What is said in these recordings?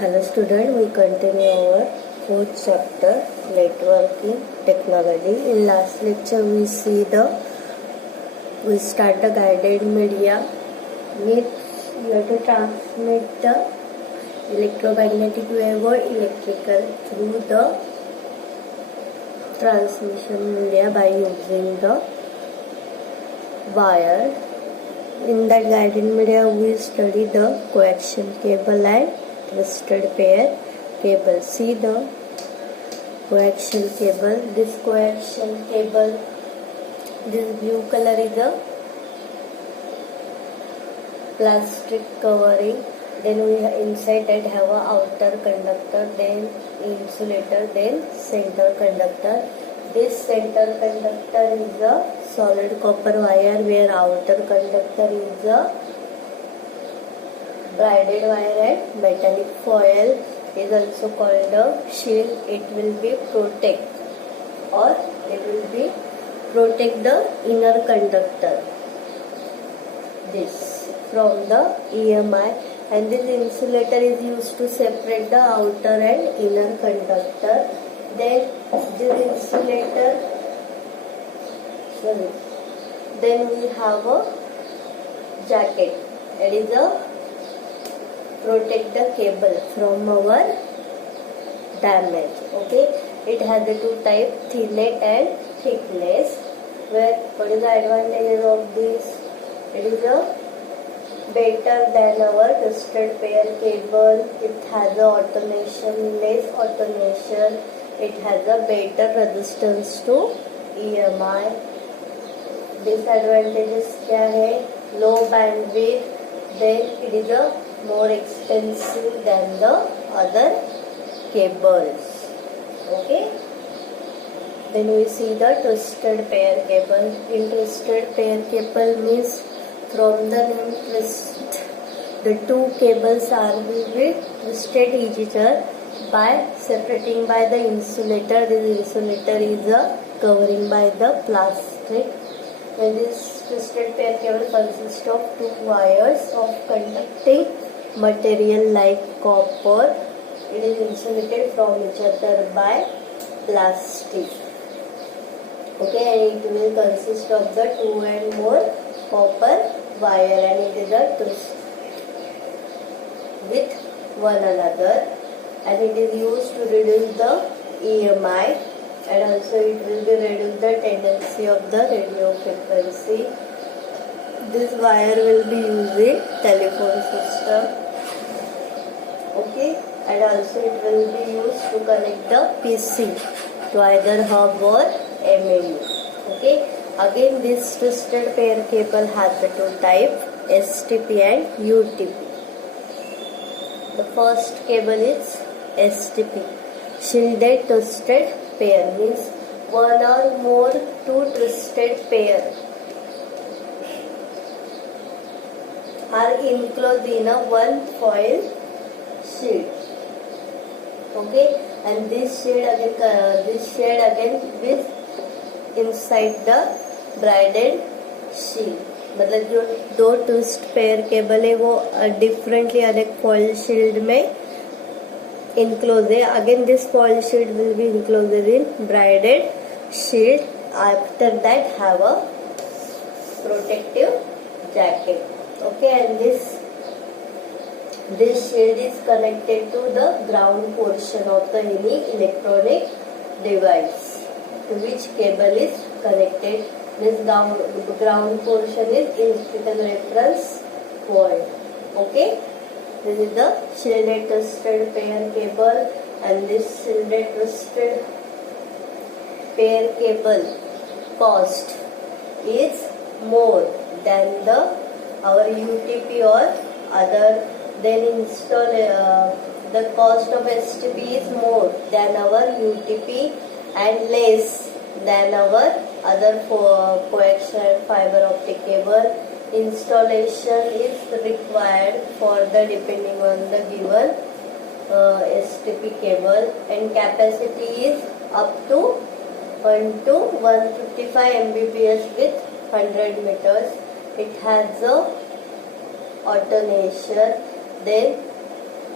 Hello student, we continue our fourth chapter networking technology. In last lecture we start the guided media. Means you have to transmit the electromagnetic wave or electrical through the transmission media by using the wire. In that guided media we study the coaxial cable and twisted pair cable. See the coaxial cable. This coaxial cable, this blue color is a plastic covering. Then we inside that have a outer conductor, then insulator, then center conductor. This center conductor is a solid copper wire, where outer conductor is a braided wire and metallic foil is also called a shield. It will be protect the inner conductor, this from the EMI, and this insulator is used to separate the outer and inner conductor. Then this insulator, then we have a jacket. It is a protect the cable from our damage. Okay, it has the two types, thinnet and thickness. What is the advantages of this? It is a better than our twisted pair cable. It has a automation, less automation. It has a better resistance to EMI. Disadvantages क्या है? Low bandwidth. Then it is a more expensive than the other cables. Okay. Then we see the twisted pair cable. In twisted pair cable means from the name twist, the two cables are will be twisted each other by separating by the insulator. This insulator is a covering by the plastic. And this twisted pair cable consists of two wires of conducting material like copper. It is insulated from each other by plastic. Okay, and it will consist of the two and more copper wire, and it is a twist with one another, and it is used to reduce the EMI, and also it will be reduce the tendency of the radio frequency. This wire will be used in telephone system. Okay, and also it will be used to connect the PC to either hub or MMU. Okay, again this twisted pair cable has the two types, STP and UTP. The first cable is STP, shielded twisted pair, means one or more two twisted pair are enclosed in a one foil shield. Okay, and this shield again with inside the braided shield. मतलब जो दो twist pair cable है वो differently अलग foil shield में enclosed है. Again this foil shield will be enclosed in braided shield. After that have a protective jacket. Okay, and this shield is connected to the ground portion of the any electronic device to which cable is connected. This ground portion is electrical reference point. Okay, this is the shielded twisted pair cable, and this shielded twisted pair cable cost is more than our UTP or other. Then the cost of STP is more than our UTP and less than our other coaxial fiber optic cable. Installation is required for the depending on the given STP cable, and capacity is up to 155 Mbps with 100 meters. It has a alternation. Then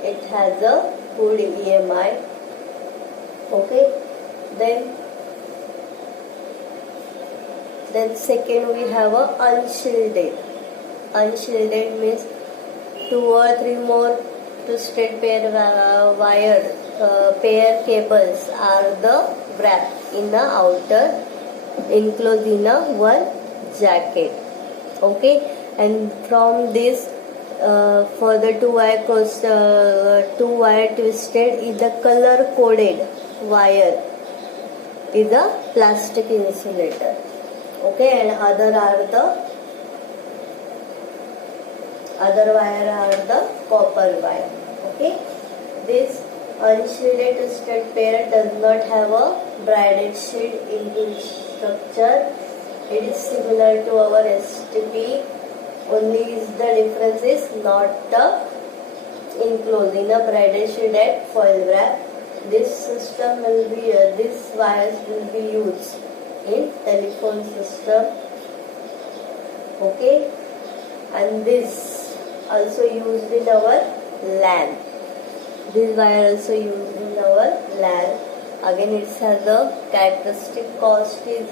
it has a good EMI. Okay, then second we have a unshielded. Unshielded means 2 or 3 more twisted pair wire pair cables are the wrapped in a outer enclosed in a one jacket. Okay, and from this for the two wire twisted is the color coded wire is a plastic insulator. Okay, and other wire are the copper wire. Okay, this unshielded twisted pair does not have a braided shield in structure. It is similar to our STP, only is the difference is not enclosed in a braided shield at foil wrap. This system will be these wires will be used in telephone system. Okay, and this also used in our LAN. This wire also used in our LAN. Again, it has a characteristic cost is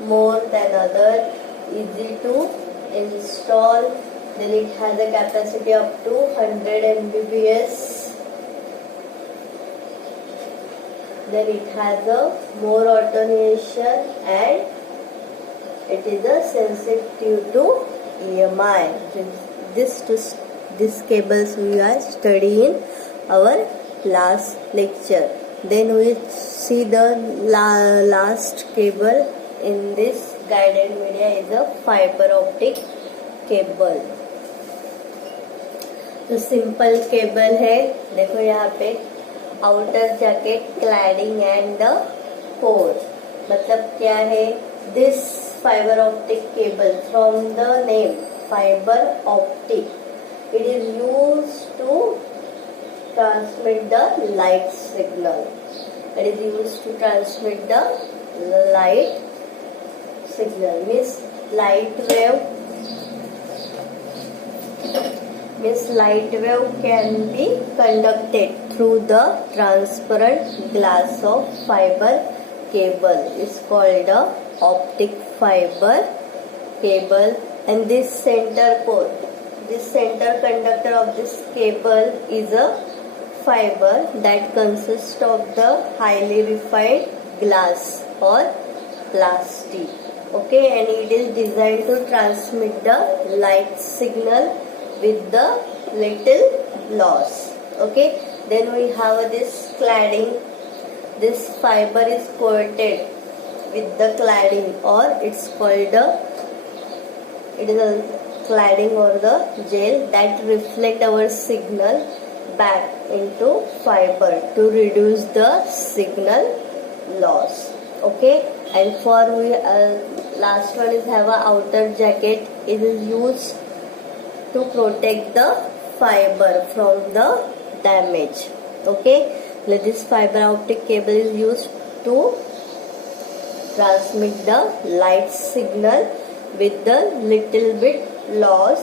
more than other, easy to install. Then it has a capacity up to 100 Mbps. Then it has a more automation and it is a sensitive to EMI. This cables we are studying our last lecture. Then we see the last cable in this guided media is a fiber optic cable. तो simple cable है, देखो यहाँ पे outer jacket cladding and the core. मतलब क्या है, this fibre optic cable from the name fibre optic, it is used to transmit the light signal. It is used to transmit the light signal. Means light wave can be conducted through the transparent glass of fiber cable. It's called a optic fiber cable. And this center core, this center conductor of this cable is a fiber that consists of the highly refined glass or plastic. Okay, and it is designed to transmit the light signal with the little loss. Okay, then we have this cladding. This fiber is coated with the cladding, or it's called it is a cladding or the gel that reflect our signal back into fiber to reduce the signal loss. Okay, and for last one is have a outer jacket. It is used to protect the fiber from the damage. Okay, this fiber optic cable is used to transmit the light signal with the little bit loss.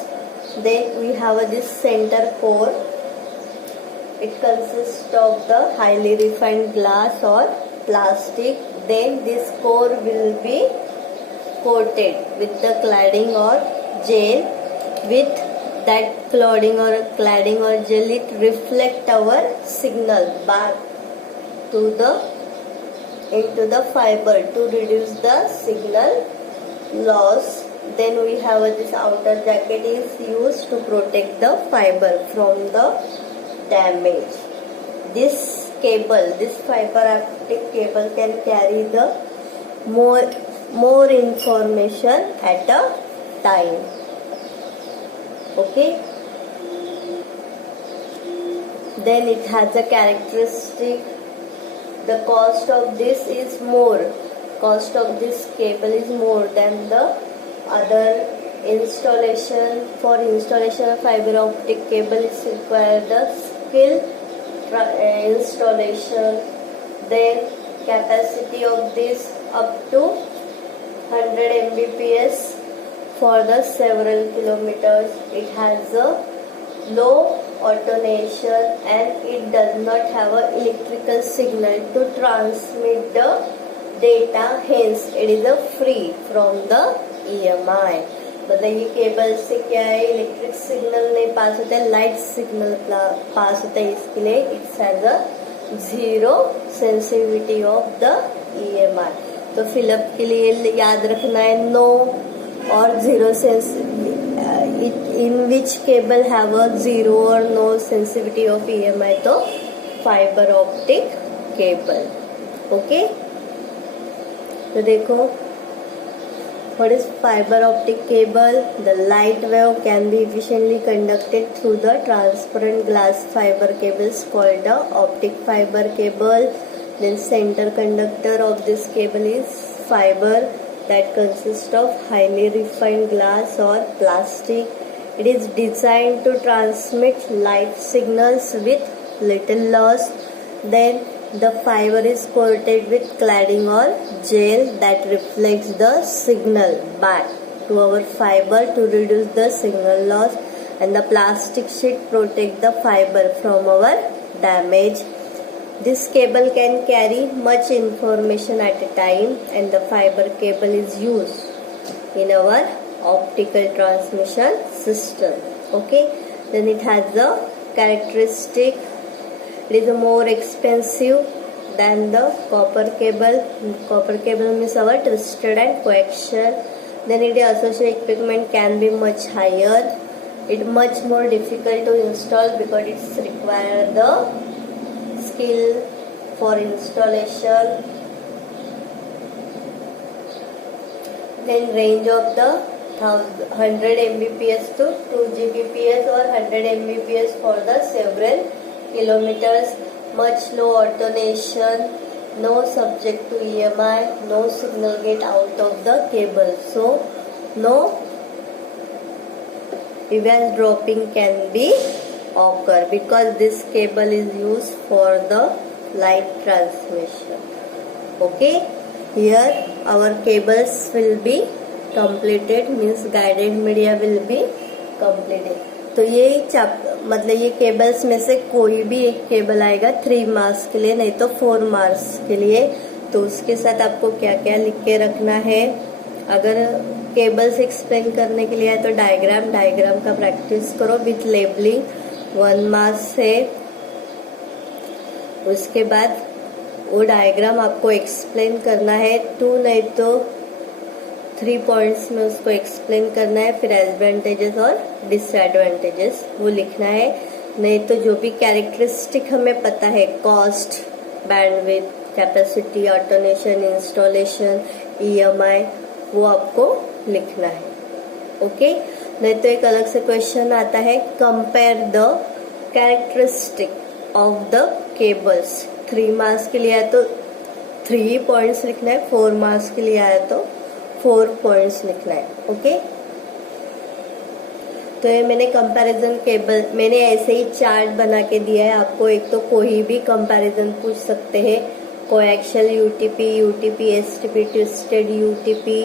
Then we have this center core. It consists of the highly refined glass or plastic. Then this core will be coated with the cladding or gel. With that cladding or gel, it reflect our signal back to into the fiber to reduce the signal loss. Then we have this outer jacket is used to protect the fiber from the damage. This cable, this fiber optic cable can carry the more information at a time. Okay, then it has a characteristic. The cost of this is more. Cost of this cable is more than the other installation. For installation of fiber optic cable is required the skill installation. Then capacity of this up to 100 Mbps for the several kilometers. It has a low alternation and it does not have a electrical signal to transmit the data, hence it is a free from the EMI. मतलब ये cable से क्या है, electric signal नहीं पास होता है, light signal pass होता है, इसके लिए it's has a zero sensitivity of the EMI. तो फिलअप के लिए याद रखना है नो और zero sense in which cable have a zero or no sensitivity of EMI, तो fiber optic cable. Okay, तो देखो what is fiber optic cable? The light wave can be efficiently conducted through the transparent glass fiber cables called the optic fiber cable. Then center conductor of this cable is fiber that consists of highly refined glass or plastic. It is designed to transmit light signals with little loss. Then the fiber is coated with cladding or gel that reflects the signal back to our fiber to reduce the signal loss, and the plastic sheet protect the fiber from our damage. This cable can carry much information at a time, and the fiber cable is used in our optical transmission system. Okay, then it has the characteristic, it is more expensive than the copper cable. Copper cable means our twisted and coaxial. Then it associated equipment can be much higher. It much more difficult to install because it's require the skill for installation. Then range of the 100 Mbps to 2 Gbps or 100 Mbps for the several kilometers. Much low alternation, no subject to EMI, no signal get out of the cable, so no eavesdropping can be occur because this cable is used for the light transmission. Okay, here our cables will be completed, means guided media will be completed. तो ये मतलब ये cables में से कोई भी एक cable आएगा 3 मार्क्स के लिए, नहीं तो 4 मार्क्स के लिए. तो उसके साथ आपको क्या क्या लिख के रखना है. अगर केबल्स एक्सप्लेन करने के लिए है तो डायग्राम का प्रैक्टिस करो विथ लेबलिंग, 1 मार्क्स है. उसके बाद वो डायग्राम आपको एक्सप्लेन करना है 2 नहीं तो 3 पॉइंट्स में उसको एक्सप्लेन करना है. फिर एडवांटेजेस और डिसएडवांटेजेस वो लिखना है. नहीं तो जो भी कैरेक्टरिस्टिक हमें पता है, cost, bandwidth, capacity, automation, installation, EMI, वो आपको लिखना है. ओके, नहीं तो एक अलग से क्वेश्चन आता है, compare the characteristic of the cables. 3 marks के लिए आया तो 3 पॉइंट्स लिखना है, 4 मार्क्स के लिए आया तो 4 पॉइंट्स लिखना है. ओके, तो ये मैंने कंपैरिजन केबल, मैंने ऐसे ही चार्ट बना के दिया है आपको. एक तो कोई भी कंपैरिजन पूछ सकते हैं, coaxial UTP, UTP STP, twisted UTP,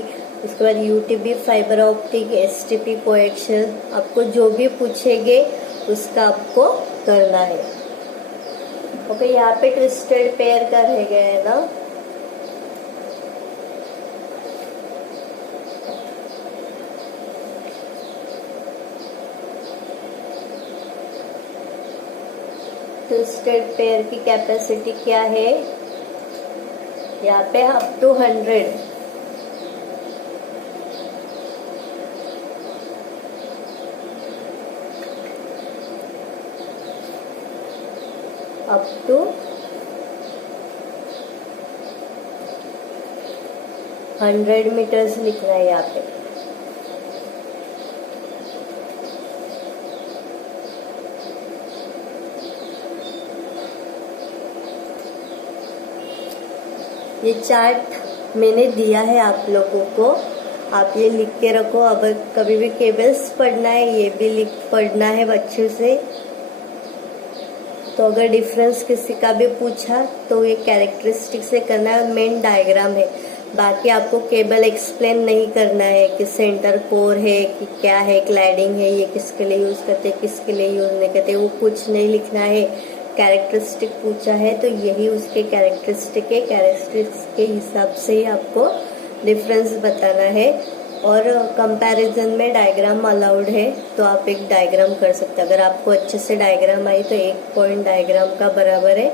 उसके बाद UTP fibre optic, STP coaxial, आपको जो भी पूछेंगे उसका आपको करना है. ओके, यहाँ पे ट्विस्टेड पेयर का रह गया है ना. ट्विस्टेड पेयर की कैपेसिटी क्या है, यहाँ पे up to 100. Up to 100 metres लिखना है यहाँ पे. ये चार्ट मैंने दिया है आप लोगों को, आप ये लिख के रखो. अब कभी भी केबल्स पढ़ना है, ये भी पढ़ना है अच्छे से. तो अगर डिफरेंस किसी का भी पूछा तो ये कैरेक्टरिस्टिक से करना है. मेन डायग्राम है, बाकी आपको केबल एक्सप्लेन नहीं करना है कि सेंटर कोर है कि क्या है, क्लैडिंग है, ये किसके लिए यूज करते हैं, किसके लिए यूज नहीं करते, वो कुछ नहीं लिखना है। कैरेक्टरिस्टिक पूछा है तो यही उसके कैरेक्टरिस्टिक है, कैरेक्टरिस्टिक के हिसाब से ही आपको डिफरेंस बताना है। और कंपैरिजन में डायग्राम अलाउड है तो आप एक डायग्राम कर सकते हैं। अगर आपको अच्छे से डायग्राम आई तो 1 पॉइंट डायग्राम का बराबर है,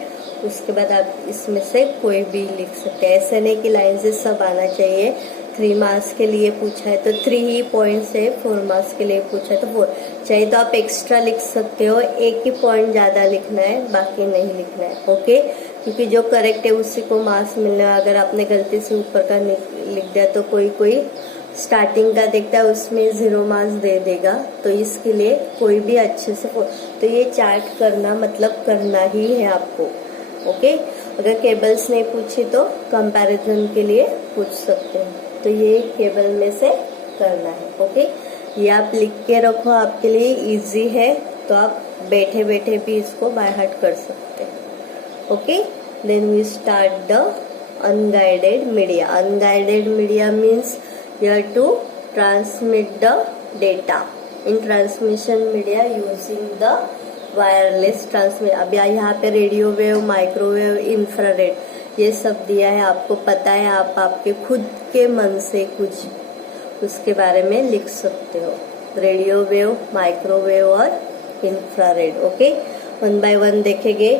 उसके बाद आप इसमें से कोई भी लिख सकते हैं। ऐसे नहीं कि लाइन से सब आना चाहिए। 3 मार्क्स के लिए पूछा है तो 3 ही पॉइंट्स है, 4 मार्क्स के लिए पूछा है तो 4 चाहिए तो आप एक्स्ट्रा लिख सकते हो। एक ही पॉइंट ज्यादा लिखना है, बाकी नहीं लिखना है, ओके। क्योंकि जो करेक्ट है उसी को मार्क्स मिलने है। अगर आपने गलती से ऊपर का लिख दिया तो कोई स्टार्टिंग का देखता है उसमें 0 मार्क्स दे देगा। तो इसके लिए कोई भी अच्छे से तो ये चार्ट करना मतलब करना ही है आपको, ओके। अगर केबल्स नहीं पूछी तो कंपैरिजन के लिए पूछ सकते हैं। तो ये केबल में से करना है, ओके। ये आप लिख के रखो, आपके लिए इजी है तो आप बैठे बैठे भी इसको बाय हार्ट कर सकते हैं, okay. Then we start the unguided media. Unguided media means here to transmit the data in transmission media using the wireless transmit। अब यहाँ पे रेडियो वेव, माइक्रोवेव, इंफ्रारेड ये सब दिया है, आपको पता है। आप आपके खुद के मन से कुछ उसके बारे में लिख सकते हो। रेडियो वेव, माइक्रोवेव और इंफ्रारेड, ओके। 1 बाय 1 देखेंगे।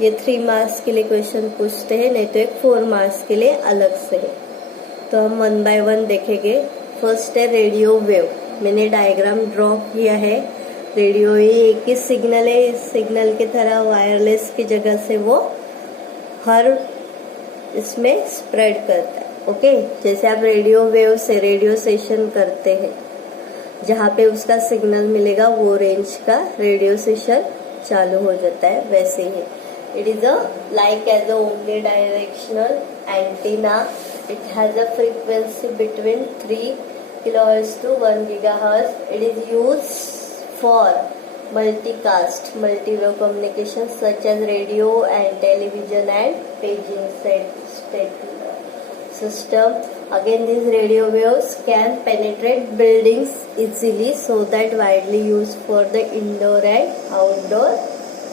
ये 3 मार्क्स के लिए क्वेश्चन पूछते हैं, नहीं तो एक 4 मार्क्स के लिए अलग से है। तो हम 1 बाय 1 देखेंगे। फर्स्ट है रेडियो वेव। मैंने डायग्राम ड्रॉ किया है। रेडियो ये एक ही सिग्नल है, इस सिग्नल की तरह वायरलेस की जगह से वो हर इसमें स्प्रेड करता है, ओके। जैसे आप रेडियो वेव से रेडियो सेशन करते हैं, जहाँ पे उसका सिग्नल मिलेगा वो रेंज का रेडियो सेशन चालू हो जाता है, वैसे ही it is a like as a omni directional antenna. It has a frequency between 3 kHz to 1 GHz. It is used for multicast, multi-wave communication such as radio and television and paging system. Again, these radio waves can penetrate buildings easily, so that widely used for the indoor and outdoor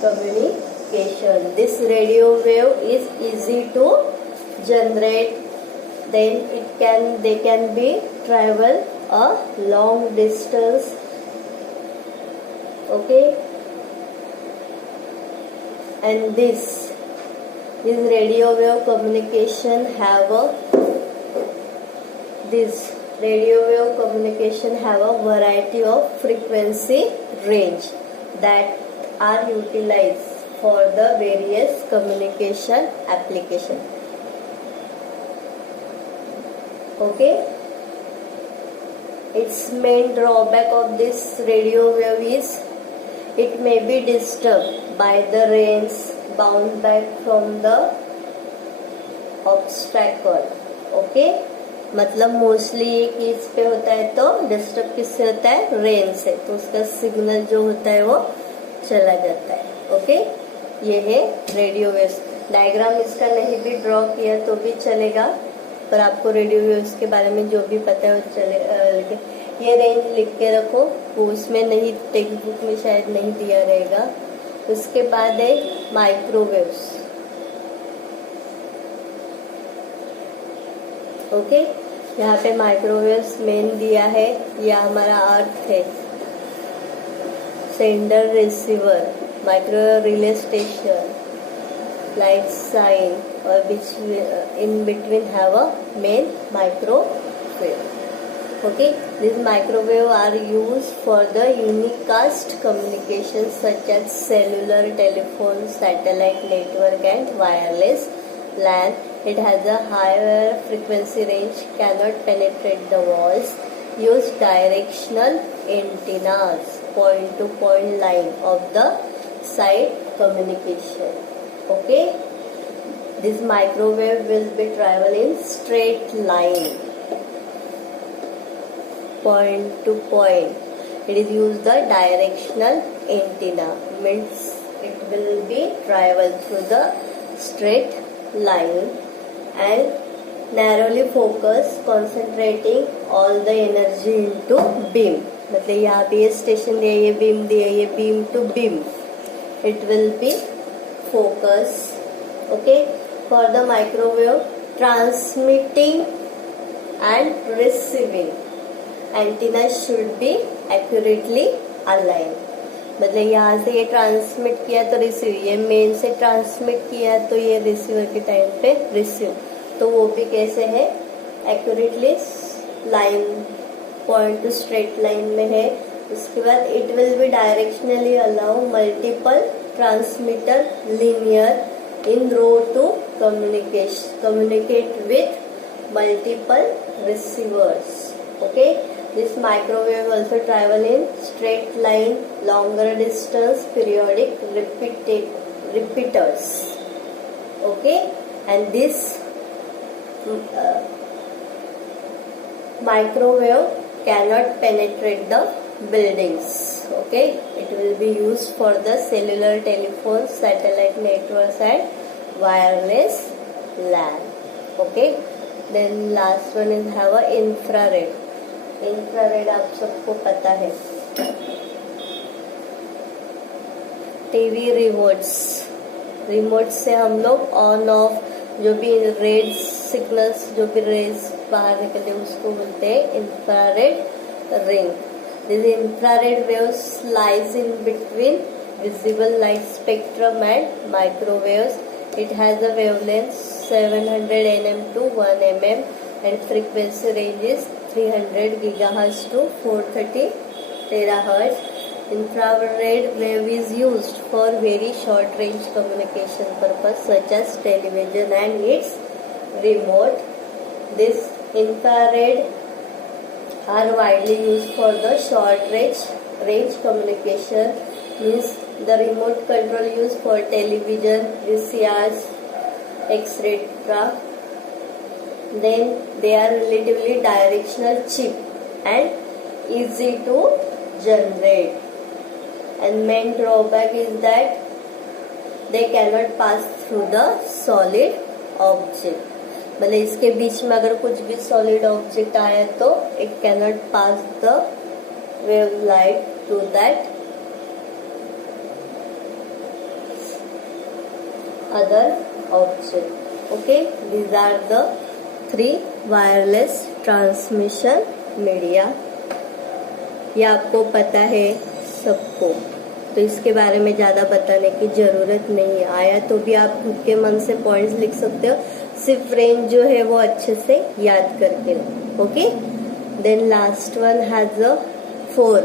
communication. This radio wave is easy to generate. Then they can be travel a long distance, okay. And this radio wave communication have a variety of frequency range that are utilized for the various communication application, okay. Its main drawback of this radio wave is it may be disturbed by the rays bound back from the obstacle, okay। मतलब mostly ये कि इस पे होता है तो disturb किससे होता है, रेन से, तो उसका सिग्नल जो होता है वो चला जाता है, ओके। ये है रेडियो वेव्स। डायग्राम इसका नहीं भी ड्रॉ किया तो भी चलेगा, पर आपको रेडियो वेव्स के बारे में जो भी पता है वो चले। ये रेंज लिख के रखो, वो उसमें नहीं, टेक्स्ट बुक में शायद नहीं दिया रहेगा। उसके बाद है माइक्रोवेव्स, ओके। यहाँ पे माइक्रोवेव्स मेन दिया है। यह हमारा अर्थ है, sender receiver, microwave relay station, light sign, और in between have a main microwave, okay. These microwave are used for the unicast communication such as cellular, telephone, satellite network and wireless LAN. It has a higher frequency range, cannot penetrate the walls, use directional antennas, point to point line of the side communication, okay. This microwave will be travel in straight line, point to point. It is used the directional antenna, means it will be travel through the straight line, and narrowly focus, concentrating all the energy into beam. मतलब यहाँ पे ये station दिया, ये beam दिया, ये beam to beam. It will be focus. Okay. For the microwave transmitting and receiving, antenna should be accurately aligned. मतलब यहाँ से ये ट्रांसमिट किया तो रिसीव, ये मेन से ट्रांसमिट किया तो ये रिसीवर के टाइम पे रिसीव, तो वो भी कैसे है, accurately line, point to straight line में है. उसके बाद it will be directionally allow multiple transmitter linear in row to communicate with multiple receivers. Okay. This microwave also travel in straight line, longer distance, periodic repeaters. Okay. And this microwave cannot penetrate the buildings. Okay. It will be used for the cellular telephone, satellite networks and wireless LAN. Okay. Then last one is have a infrared. Infrared आप सबको पता है, TV remote से हम लोग on off जो भी red signals, जो भी रेज बाहर निकलते हैं उसको बोलते हैं infrared ring. This infrared waves lies in between visible light spectrum and microwaves. It has a wavelength 700 nm to 1 mm and frequency range is 300 gigahertz to 430 terahertz. Infrared wave is used for very short range communication purpose such as television and its remote. This infrared are widely used for the short range communication, means the remote control used for television, VCRs, etc. Then they are relatively directional, cheap and easy to generate. And main drawback is that they cannot pass through the solid object. मतलब इसके बीच में अगर कुछ भी solid object आया तो it cannot pass the wave light to that other object. Okay, these are the 3 wireless transmission media. ये आपको पता है सबको, तो इसके बारे में ज़्यादा बताने की ज़रूरत नहीं है. आया तो भी आप खुद के मन से पॉइंट्स लिख सकते हो, सिर्फ रेंज जो है वो अच्छे से याद करके. Okay. Then last one has a 4.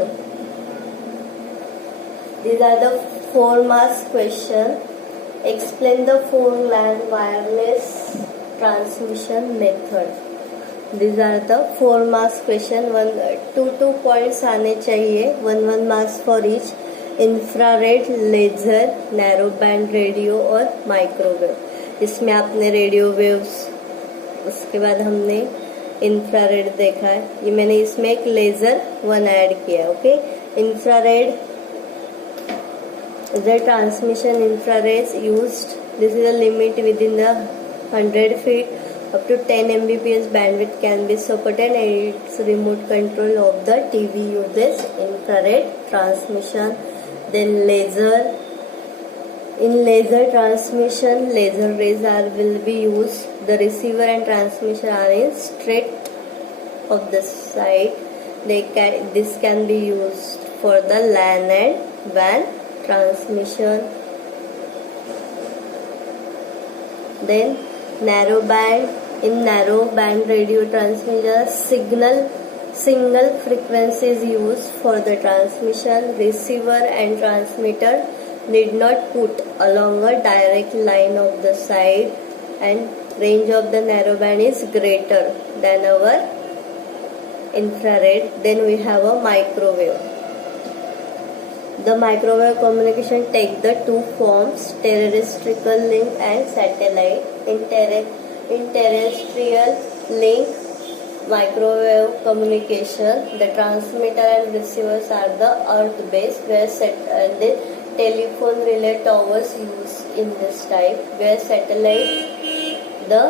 These are the 4 marks question. Explain the 4 LAN wireless transmission method. These are the 4 marks question. 2 points आने चाहिए. 1 marks for each. Infrared, laser, narrow band radio और microwave. इसमें आपने radio waves, उसके बाद हमने infrared देखा है. ये मैंने इसमें एक लेजर 1 ऐड किया. Okay. Infrared the transmission infrared used. This is a limit within the 100 feet. Up to 10 Mbps bandwidth can be supported and its remote control of the TV uses infrared transmission. Then laser. In laser transmission, laser rays will be used. The receiver and transmission are in straight of the side. This can be used for the LAN and WAN transmission. Then narrow band. In narrow band radio transmitter, single frequency is used for the transmission. Receiver and transmitter need not put along a direct line of the side, and range of the narrow band is greater than our infrared. Then we have a microwave. The microwave communication take the 2 forms, terrestrial link and satellite. In terrestrial link microwave communication, the transmitter and receivers are the earth base, where the telephone relay towers used in this type, where satellite the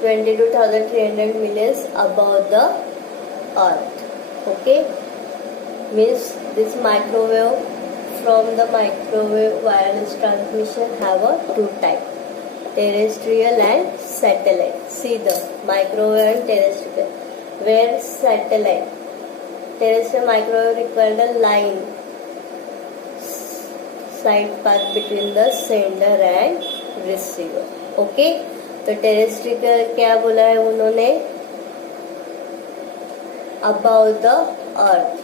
22,300 millions above the earth. Okay, means this microwave, from the microwave wireless transmission have a two type, terrestrial and satellite. See the microwave and terrestrial. Where satellite, terrestrial microwave require the line side path between the sender and receiver. Okay, तो terrestrial क्या बोला है उन्होंने, about the earth,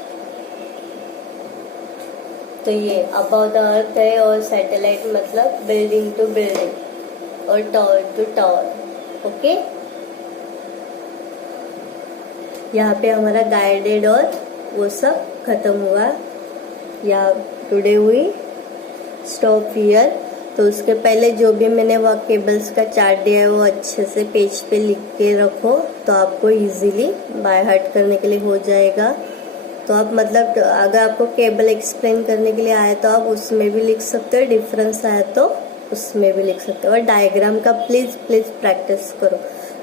तो ये about the earth है, और satellite मतलब बिल्डिंग टू बिल्डिंग और टावर टू टावर. ओके, यहाँ पे हमारा गाइडेड और वो सब खत्म हुआ. या टुडे हुई स्टॉप हियर. तो उसके पहले जो भी मैंने वो केबल्स का चार्ट दिया है वो अच्छे से पेज पे लिख के रखो, तो आपको इजीली बाय हार्ट करने के लिए हो जाएगा. तो आप मतलब अगर आपको केबल एक्सप्लेन करने के लिए आए तो आप उसमें भी लिख सकते हो, डिफरेंस आए तो उसमें भी लिख सकते हो. और डायग्राम का प्लीज प्रैक्टिस करो,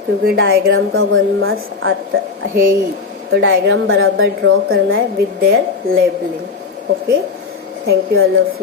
क्योंकि डायग्राम का 1 मार्क्स आता है ही. तो डायग्राम बराबर ड्रॉ करना है with their labelling. Okay, thank you all of you.